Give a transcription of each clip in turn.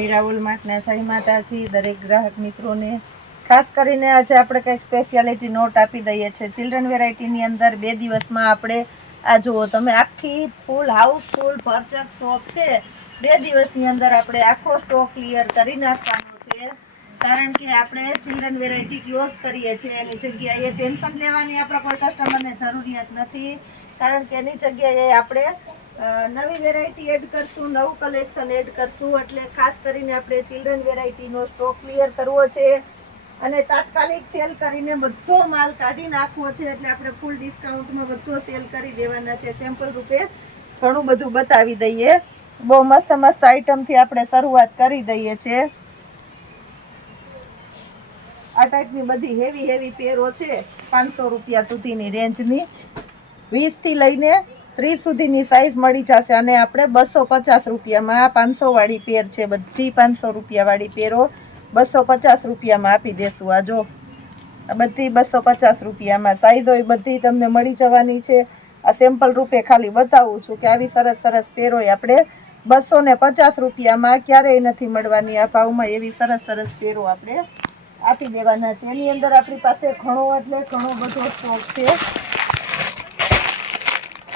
મીરાવલ માર્ટના જય માતાજી દરેક ગ્રાહક મિત્રોને। ખાસ કરીને આજે આપણે કંઈક સ્પેશિયાલિટી નોટ આપી દઈએ છીએ ચિલ્ડ્રન વેરાયટીની અંદર। 2 દિવસમાં આપણે આ જુઓ તમે આખી ફૂલ હાઉસફુલ ભરચક શોપ છે। 2 દિવસની અંદર આપણે આખો સ્ટોક ક્લિયર કરી નાખવાનો છે, કારણ કે આપણે ચિલ્ડ્રન વેરાયટી ક્લોઝ કરીએ છીએ। એની જગ્યાએ ટેન્શન લેવાની આપણે કોઈ કસ્ટમરને જરૂરિયાત નથી, કારણ કે એની જગ્યાએ આપણે નવી વેરાયટી એડ કરશું, નવું કલેક્શન એડ કરશું। એટલે ખાસ કરીને આપણે ચિલ્ડ્રન વેરાયટીનો સ્ટોક ક્લિયર કરવો છે અને તાત્કાલિક સેલ કરીને બધો માલ કાઢી નાખવો છે। એટલે આપણે ફૂલ ડિસ્કાઉન્ટમાં બધો સેલ કરી દેવાના છે। સેમ્પલ રૂપે ઘણું બધું બતાવી દઈએ। બહુ મસ્ત મસ્ત આઈટમથી આપણે શરૂઆત કરી દઈએ છીએ। આ ટાઈપની બધી હેવી પેરો છે 500 રૂપિયા સુધીની રેન્જની, 20 થી લઈને 30 સુધીની સાઈઝ મળી જશે। અને આપણે 250 રૂપિયામાં 500 વાળી પેર છે, બધી 500 રૂપિયા વાળી પેરો 250 રૂપિયામાં આપી દેશું। આ જો આ બધી 250 રૂપિયામાં સાઈઝ હોય બધી તમને મળી જવાની છે। આ સેમ્પલ રૂપે ખાલી બતાવું છું કે આવી સરસ સરસ પેરો આપણે 250 રૂપિયામાં ક્યારેય નથી મળવાની આ ભાવમાં। એવી સરસ સરસ પેરો આપણે આપી દેવાના છે। એની અંદર આપણી પાસે ઘણો એટલે ઘણો બધો સ્ટોક છે।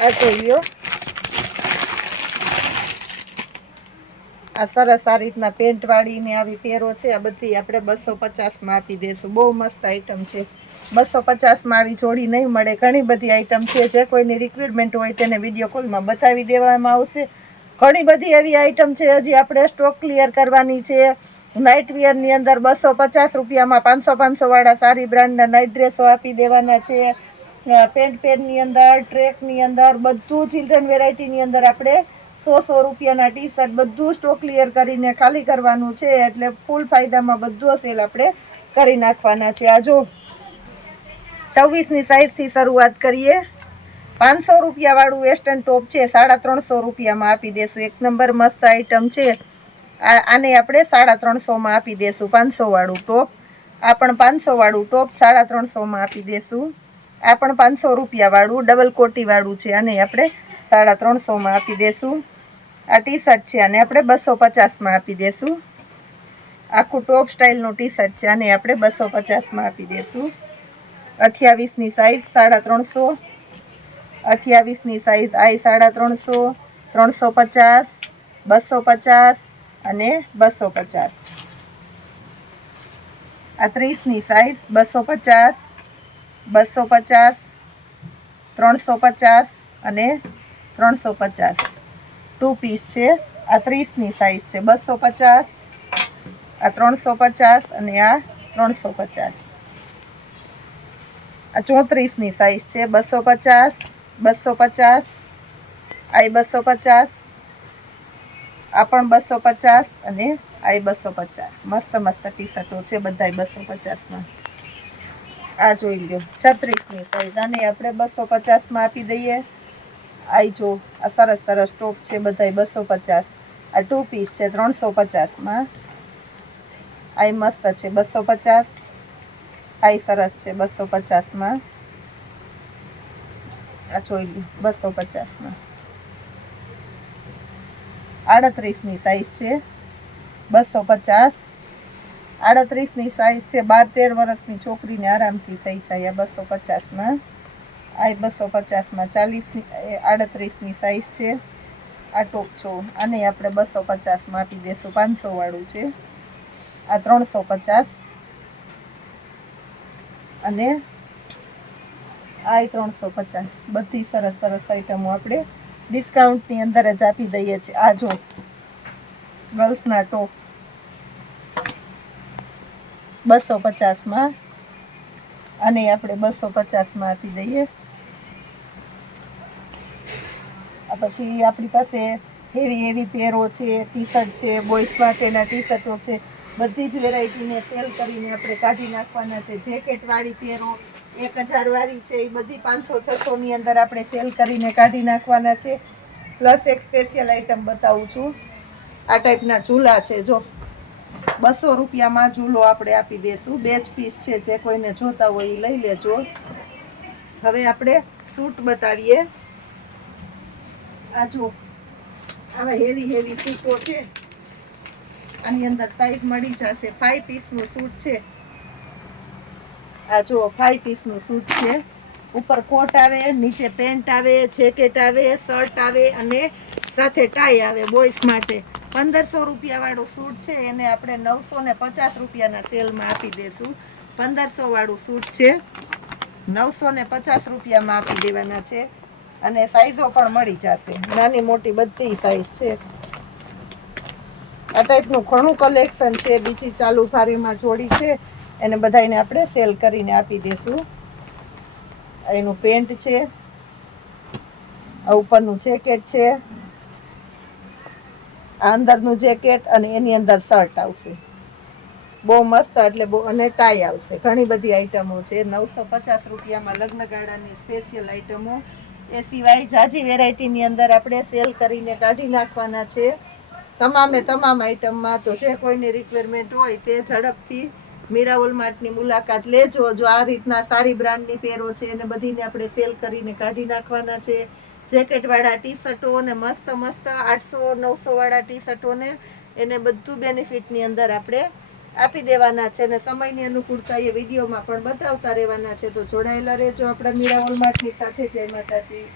આ જોઈ લો, આ સરસ આ રીતના પેન્ટ વાળી ને આવી પેરો છે, આ બધી આપણે 250માં આપી દેશું। બહુ મસ્ત આઈટમ છે, 250માં આવી જોડી નહીં મળે। ઘણી બધી આઈટમ છે, જે કોઈની રિક્વાયરમેન્ટ હોય તેને વિડીયો કોલમાં બતાવી દેવામાં આવશે। ઘણી બધી એવી આઈટમ છે, હજી આપણે સ્ટોક ક્લિયર કરવાની છે। નાઇટ વેરની અંદર 250 રૂપિયામાં 500 વાળા સારી બ્રાન્ડના નાઇટ ડ્રેસો આપી દેવાના છે। પેન્ટ પેરની અંદર, ટ્રેકની અંદર, બધું ચિલ્ડ્રન વેરાયટીની અંદર આપણે 100 રૂપિયાના ટી શર્ટ બધું સ્ટોક ક્લિયર કરીને ખાલી કરવાનું છે। એટલે ફૂલ ફાયદામાં બધો સેલ આપણે કરી નાખવાના છે। આ જો 24ની સાઈઝથી શરૂઆત કરીએ। 500 રૂપિયા વાળું વેસ્ટર્ન ટોપ છે, 350 રૂપિયામાં આપી દેશું। એક નંબર મસ્ત આઈટમ છે। આને આપણે 350માં આપી દેશું। 500 વાળું ટોપ, આ પણ 500 વાળું ટોપ 350માં આપી દેશું। આ પણ 500 રૂપિયા વાળું ડબલ કોટી વાળું છે, આને આપણે 350માં આપી દેશું। આ ટી શર્ટ છે, આને આપણે 250માં આપી દેશું। આખું ટોપ સ્ટાઇલનું ટી શર્ટ છે, આને આપણે 250માં આપી દેશું। 28ની સાઈઝ 350, 28ની સાઈઝ આઈ 350, 350, 250 અને 250। આ 30ની સાઈઝ 250, 250, 350 અને 350 ટુ પીસ છે। આ 30ની સાઈઝ છે, 250, આ 350 અને આ 350। આ 34ની સાઈઝ છે, 250, 250, આ 250, આ પણ 250 અને આ 250। મસ્ત મસ્ત ટી શર્ટો છે બધાય 250માં। આ જોઈ લો 36ની સાઈઝ, આને આપણે 250માં આપી દઈએ। આ જો આ સરસ સરસ ટોપ છે બધાય 250। આ ટુ પીસ છે 350માં। આ મસ્ત છે 250, આ સરસ છે 250માં। આ જોઈ લો 250માં। 38ની સાઈઝ છે 250, 38ની સાઈઝ છે, 12-13 વર્ષની છોકરીને આરામથી થઈ જાય આ 250માં। આ 250માં 38ની સાઈઝ છે। આ ટોપ છો, આને આપણે 250માં આપી દેશું। 500 વાળું છે, આ 350 અને આ 350। બધી સરસ સરસ આઈટમો આપણે ડિસ્કાઉન્ટની અંદર જ આપી દઈએ છીએ। આ જો ગર્લ્સના ટોપ 250માં, અને આપણે 250માં આપી દઈએ। આ પછી આપણી પાસે હેવી પેરો છે, ટી શર્ટ છે, બોಯ್સ માટેના ટી શર્ટો છે, બધી જ વેરાયટીને સેલ કરીને આપણે કાઢી નાખવાના છે। જેકેટવાળી પેરો 1000 વાળી છે, એ બધી 500-600ની અંદર આપણે સેલ કરીને કાઢી નાખવાના છે। પ્લસ એક સ્પેશિયલ આઈટમ બતાવું છું। આ ટાઈપના ઝૂલા છે, જો 200 રૂપિયામાં ઝૂલો આપણે આપી દેશું। 2 જ પીસ છે, જે કોઈને જોતા હોય એ લઈ લેજો। હવે આપણે સૂટ બતાવીએ। આ જો આવા હેવી સૂટો છે, આની અંદર સાઈઝ મળી જશે 5 પીસનું સૂટ છે આ જુઓ 5 પીસનું સૂટ છે ઉપર કોટ આવે નીચે પેન્ટ આવે જેકેટ આવે શર્ટ આવે અને સાથે ટાઈ આવે બોಯ್સ માટે 1500 રૂપિયાવાળું સૂટ છે એને આપણે 950 રૂપિયાના સેલમાં આપી દઈશું 1500 વાળું સૂટ છે 950 રૂપિયામાં આપી દેવાના છે અને સાઈઝો પણ મળી જશે નાની મોટી બધી સાઈઝ છે આ ટાઈપનું ઘણું કલેક્શન છે બીજી ચાલુ ફારીમાં જોડી છે એને બધાને આપણે સેલ કરીને આપી દઈશું એનું પેન્ટ છે આ ઉપરનું જેકેટ છે આ અંદરનું જેકેટ અને એની અંદર શર્ટ આવશે બહુ મસ્ત એટલે બહુ અને ટાઈ આવશે ઘણી બધી આઈટમો છે 950 રૂપિયામાં લગ્નગાળાની સ્પેશિયલ આઈટમો એ સિવાય જાજી વેરાયટીની અંદર આપણે સેલ કરીને કાઢી નાખવાના છે તમામ આઈટમમાં તો જે કોઈની રિક્વાયરમેન્ટ હોય તે ઝડપથી મીરા વોલમાર્ટની મુલાકાત લેજો જો આ રીતના સારી બ્રાન્ડની પેરો છે એને બધીને આપણે સેલ કરીને કાઢી નાખવાના છે જેકેટવાળા ટી શર્ટો અને મસ્ત 800-900 વાળા ટી શર્ટોને એને બધું બેનિફિટની અંદર આપણે આપી દેવાના છે અને સમયની અનુકૂળતા એ વિડીયોમાં પણ બતાવતા રહેવાના છે તો જોડાયેલા રહેજો આપણા મીરા વોલમાર્ટની સાથે જય માતાજી